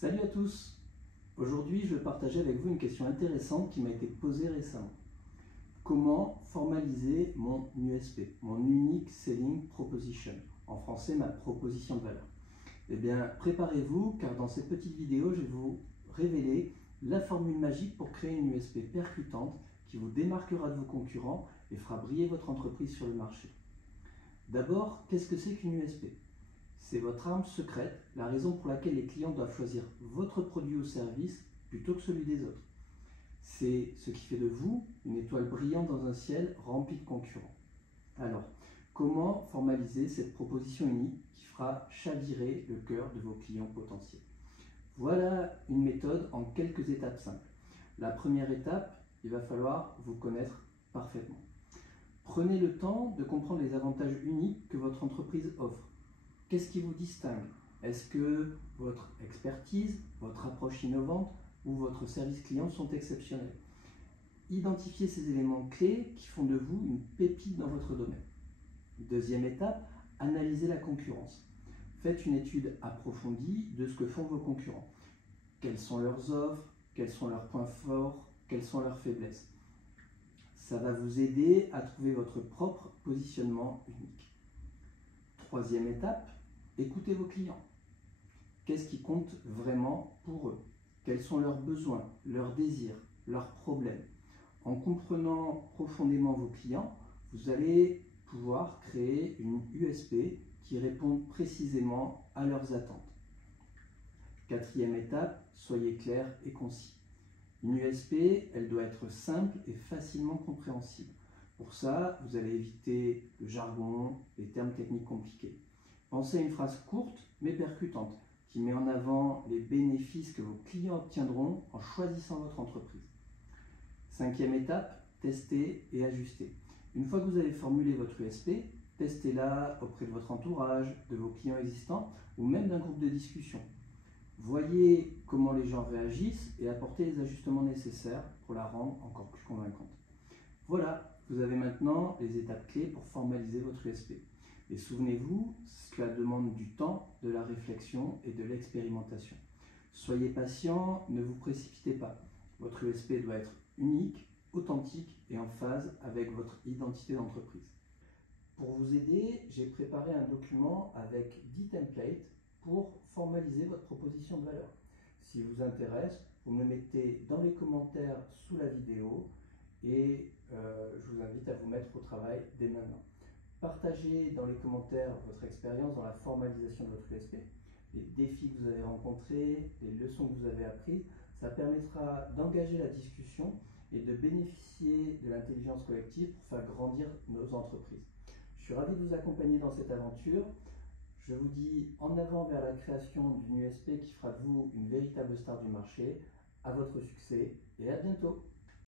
Salut à tous! Aujourd'hui, je vais partager avec vous une question intéressante qui m'a été posée récemment. Comment formaliser mon USP, mon Unique Selling Proposition, en français ma proposition de valeur? Eh bien, préparez-vous car dans cette petite vidéo, je vais vous révéler la formule magique pour créer une USP percutante qui vous démarquera de vos concurrents et fera briller votre entreprise sur le marché. D'abord, qu'est-ce que c'est qu'une USP? C'est votre arme secrète, la raison pour laquelle les clients doivent choisir votre produit ou service plutôt que celui des autres. C'est ce qui fait de vous une étoile brillante dans un ciel rempli de concurrents. Alors, comment formaliser cette proposition unique qui fera chavirer le cœur de vos clients potentiels? Voilà une méthode en quelques étapes simples. La première étape, il va falloir vous connaître parfaitement. Prenez le temps de comprendre les avantages uniques que votre entreprise offre. Qu'est-ce qui vous distingue? Est-ce que votre expertise, votre approche innovante ou votre service client sont exceptionnels? Identifiez ces éléments clés qui font de vous une pépite dans votre domaine. Deuxième étape, analysez la concurrence. Faites une étude approfondie de ce que font vos concurrents. Quelles sont leurs offres? Quels sont leurs points forts? Quelles sont leurs faiblesses? Ça va vous aider à trouver votre propre positionnement unique. Troisième étape, écoutez vos clients. Qu'est-ce qui compte vraiment pour eux? Quels sont leurs besoins, leurs désirs, leurs problèmes? En comprenant profondément vos clients, vous allez pouvoir créer une USP qui répond précisément à leurs attentes. Quatrième étape, soyez clair et concis. Une USP, elle doit être simple et facilement compréhensible. Pour ça, vous allez éviter le jargon, les termes techniques compliqués. Pensez à une phrase courte mais percutante qui met en avant les bénéfices que vos clients obtiendront en choisissant votre entreprise. Cinquième étape, testez et ajustez. Une fois que vous avez formulé votre USP, testez-la auprès de votre entourage, de vos clients existants ou même d'un groupe de discussion. Voyez comment les gens réagissent et apportez les ajustements nécessaires pour la rendre encore plus convaincante. Voilà, vous avez maintenant les étapes clés pour formaliser votre USP. Et souvenez-vous, cela demande du temps, de la réflexion et de l'expérimentation. Soyez patient, ne vous précipitez pas. Votre USP doit être unique, authentique et en phase avec votre identité d'entreprise. Pour vous aider, j'ai préparé un document avec 10 templates pour formaliser votre proposition de valeur. Si vous intéresse, vous me le mettez dans les commentaires sous la vidéo et je vous invite à vous mettre au travail dès maintenant. Partagez dans les commentaires votre expérience dans la formalisation de votre USP, les défis que vous avez rencontrés, les leçons que vous avez apprises. Ça permettra d'engager la discussion et de bénéficier de l'intelligence collective pour faire grandir nos entreprises. Je suis ravi de vous accompagner dans cette aventure. Je vous dis en avant vers la création d'une USP qui fera de vous une véritable star du marché. À votre succès et à bientôt!